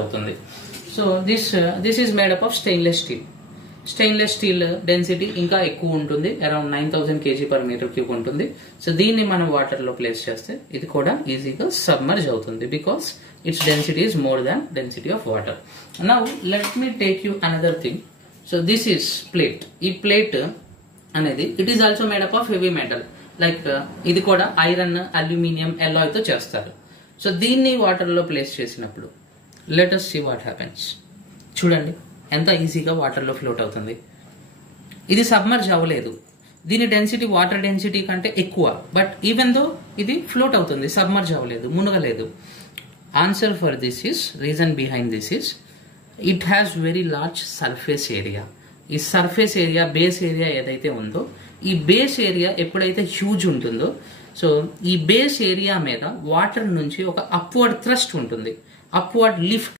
అవుతుంది. So this is made up of stainless steel. Stainless steel density ఇంకా ఎక్కువ ఉంటుంది, అరౌండ్ 9000 kg/m³ ఉంటుంది. సో దీన్ని మనం వాటర్ లో ప్లేస్ చేస్తే ఇది కూడా ఈజీగా సబ్మర్జ్ అవుతుంది, because it's density is more than density of water. Now let me take you another thing. So this is plate. ఈ ప్లేట్ అనేది it is also made up of heavy metal. Like ఇది కూడా iron, aluminium, alloy తో చేస్తారు. So దీన్ని water లో place చేసినప్పుడు let us see what happens. చూడండి ఎంత ఈజీగా వాటర్ లో ఫ్లోట్ అవుతుంది. ఇది సబ్మర్జ్ అవ్వలేదు, దీని డెన్సిటీ వాటర్ డెన్సిటీ కంటే ఎక్కువ, బట్ ఈవెన్ దో ఇది ఫ్లోట్ అవుతుంది, సబ్మర్జ్ అవ్వలేదు, మునగలేదు. Answer for this is, reason behind this is, it has very large surface area. ఈ సర్ఫేస్ ఏరియా, బేస్ ఏరియా ఏదైతే ఉందో, ఈ బేస్ ఏరియా ఎప్పుడైతే హ్యూజ్ ఉంటుందో, సో ఈ బేస్ ఏరియా మీద వాటర్ నుంచి ఒక అప్వర్డ్ థ్రస్ట్ ఉంటుంది, అప్వర్డ్ లిఫ్ట్